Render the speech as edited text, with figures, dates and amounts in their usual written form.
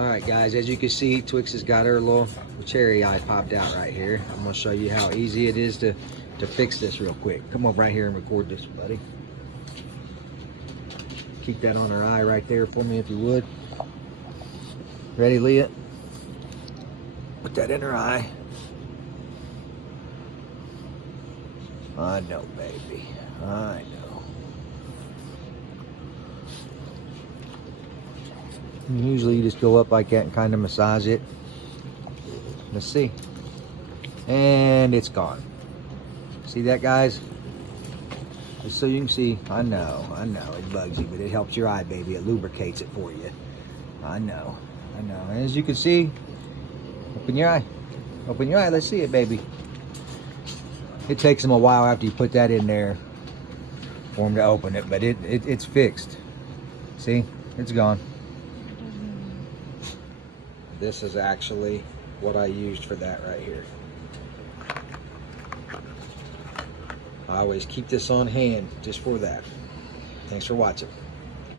Alright guys, as you can see, Twix has got her little cherry eye popped out right here. I'm going to show you how easy it is to fix this real quick. Come over right here and record this, buddy. Keep that on her eye right there for me if you would. Ready, Leah? Put that in her eye. I know, baby. I know. And usually you just go up like that and kind of massage it. Let's see. And it's gone. See that, guys? Just so you can see. I know it bugs you, but it helps your eye, baby. It lubricates it for you. I know. And as you can see, open your eye. Open your eye. Let's see it, baby. It takes them a while after you put that in there for them to open it, but it's fixed. See? It's gone. This is actually what I used for that right here. I always keep this on hand just for that. Thanks for watching.